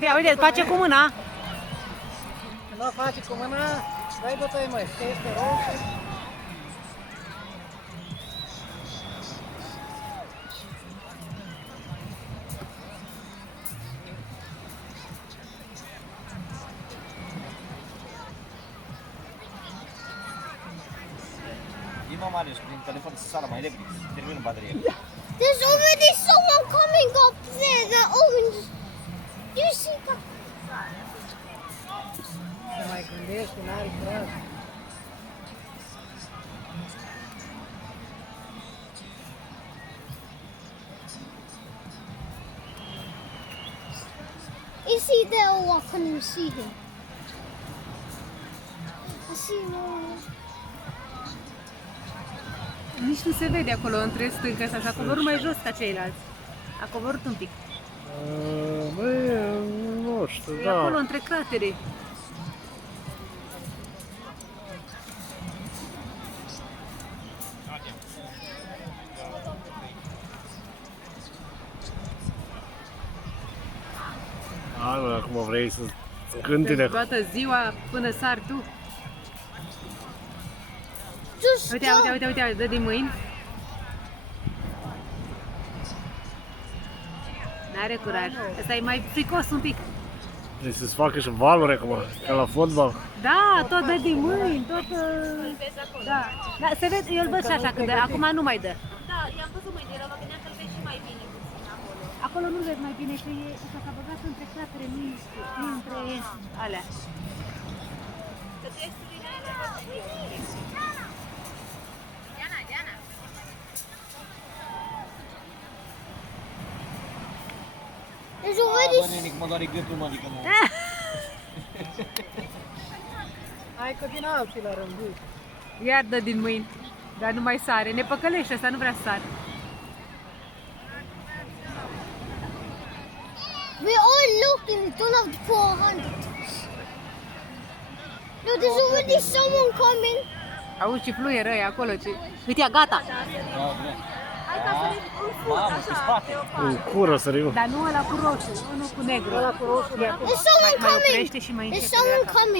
Uite, uite, face cu mâna. Când o face cu mâna, dai bătăi mai, că este roșu. Mă, Marius, prin telefon să sară mai repede, să termină bateria. There's already someone coming up there, the orange. You see that? Se mai gândește, n-are curaj. Is he there or I can't even see him? I see no one. Nici nu se vede acolo între stâncă și așa, a coborât mai jos ca ceilalți. A coborât un pic. Băi, nu știu, E da. acolo între cratere. Hai, mă, acum vrei să cânti de Toată ziua până sari tu. Just Uite, stop. uite, uite, uite, dă din mâini. N-are curaj. Ăsta e mai fricos un pic. Deci să-ți facă și valuri acum, ca la fotbal. Da, tot dă din mâini, tot... Da, da, se vede, eu îl văd și așa, că acum nu mai dă. Da, i-am văzut mâine, dar mă gândeam că îl vezi și mai bine puțin acolo. Acolo nu vezi mai bine, că e așa, s-a băgat între cratere, nu între alea. Că tu ești bine le văd și eu. Diana, Diana. There's already. Bă, nenic, mă doare gâtul, mă, adică nu. Hai că vin alții la rând. uite. Iar dă din mâini, dar nu mai sare. Ne păcălește, ăsta nu vrea să sare. We're all looking, we don't have to put 100. No, there's already someone coming. Auzi ce fluier ăia acolo, ce... Uite, gata! Da, bine. Mamă, pe spate. În cură săriu. Dar nu ăla cu roșu, unul cu negru. Ăla cu roșu de acolo. There's someone Mai coming. oprește și mai There's începe someone de coming.